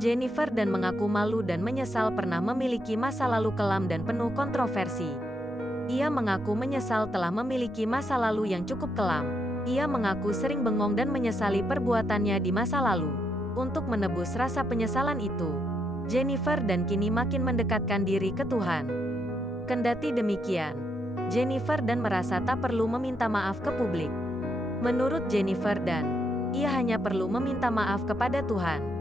Jennifer dan mengaku malu dan menyesal pernah memiliki masa lalu kelam dan penuh kontroversi. Ia mengaku menyesal telah memiliki masa lalu yang cukup kelam. Ia mengaku sering bengong dan menyesali perbuatannya di masa lalu. Untuk menebus rasa penyesalan itu, Jennifer dan kini makin mendekatkan diri ke Tuhan. Kendati demikian, Jennifer dan merasa tak perlu meminta maaf ke publik. Menurut Jennifer dan, ia hanya perlu meminta maaf kepada Tuhan.